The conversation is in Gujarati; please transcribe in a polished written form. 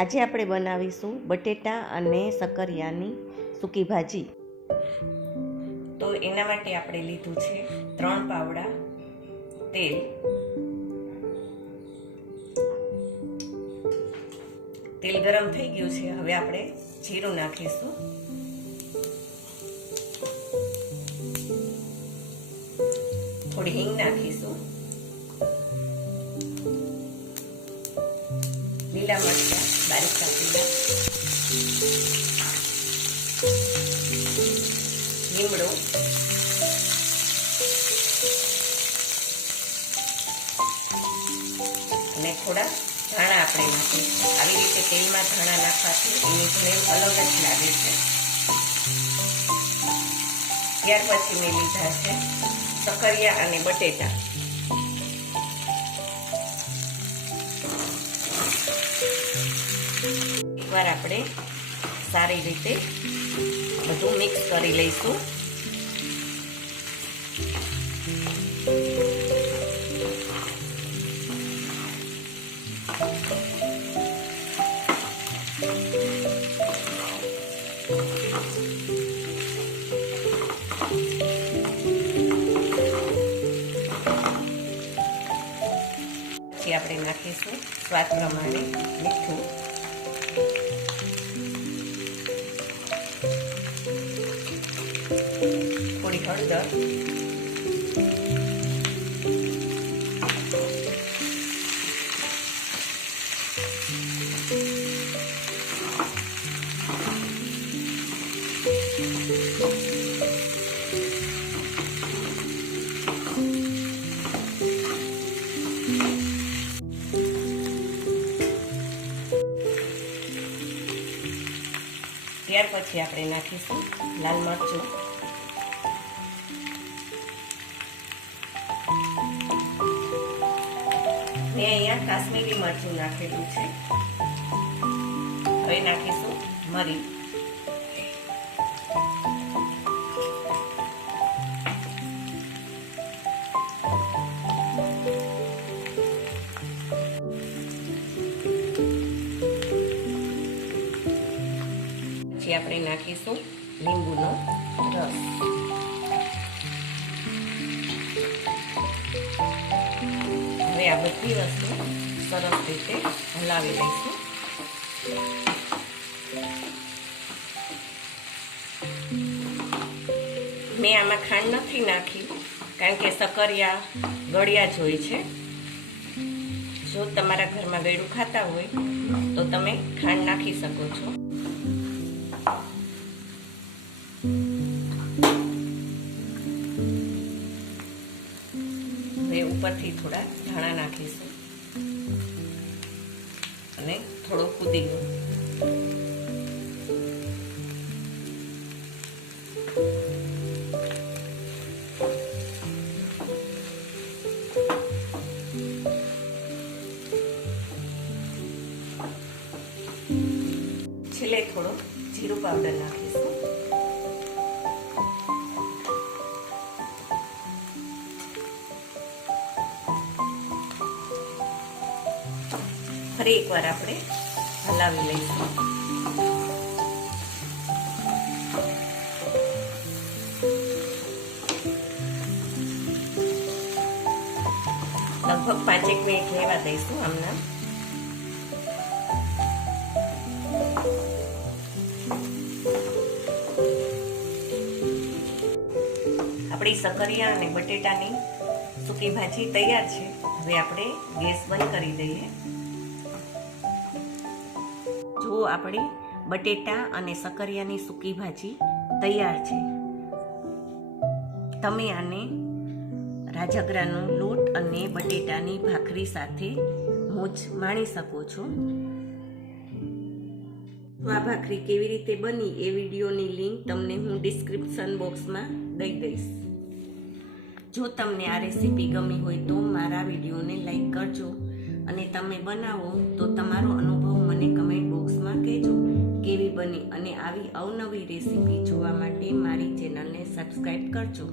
આજે આપણે બનાવીશું બટેટા અને સકરિયાની સૂકી ભાજી। તો એના માટે આપણે લીધું છે 3 પાવડા તેલ, તેલ ગરમ થઈ ગયું છે। હવે આપણે જીરું નાખીશું, થોડી હિંગ નાખીશું, લીલા મરચાં બારીક કાપીને, લીમડો, અને થોડા ધાણા આપણે નાખીશું। આવી રીતે તેલમાં ધાણા નાખવાથી એની સ્મેલ અલગ જ લાગે છે। ત્યાર પછી મેં લીધા છે સકરિયા અને બટેટા। એકવાર આપણે સારી રીતે બધું મિક્સ કરી લઈશું। પછી આપણે નાખીશું સ્વાદ પ્રમાણે મીઠું, થોડી હળદર, ત્યાર પછી આપણે નાખીશું લાલ મરચું, મેં અહીંયા કાશ્મીરી મરચું નાખેલું છે। હવે નાખીશું મરી, પછી આપણે નાખીશું લીંબુનો રસ। હવે આ બધી વસ્તુ સરસ રીતે હલાવી લઈશું। મેં આમાં ખાંડ નથી નાખી, કારણ કે સકરિયા ગળ્યા જ હોય છે। જો તમારા ઘરમાં ગળ્યું ખાતા હોય તો તમે ખાંડ નાખી શકો છો। હવે ઉપરથી થોડા ધાણા નાખીશું અને થોડો પુદીનો, છેલ્લે થોડો જીરું પાવડર નાખીશું। ફરી એકવાર આપણે હલાવી લઈશું। લગભગ 5 મિનિટ રહેવા દઈશું આમના। આપણી સકરિયા અને બટેટાની સૂકી ભાજી તૈયાર છે। હવે આપણે ગેસ બંધ કરી દઈએ। જો આપણી બટેટા અને સકરિયાની સૂકી ભાજી તૈયાર છે। તમે આને રાજગરાનો લોટ અને બટેટાની ભાખરી સાથે મોજ માણી શકો છો। આ ભાખરી કેવી રીતે બની એ વિડીયોની લિંક તમને હું ડિસ્ક્રિપ્શન બોક્સમાં દઈ દઈશ। જો તમને આ રેસીપી ગમી હોય તો મારા વિડીયોને લાઈક કરજો, અને તમે બનાવો તો તમારો અનુભવ મને કમેન્ટ બોક્સમાં કહેજો કેવી બની। અને આવી અવનવી રેસીપી જોવા માટે મારી ચેનલને સબસ્ક્રાઈબ કરજો।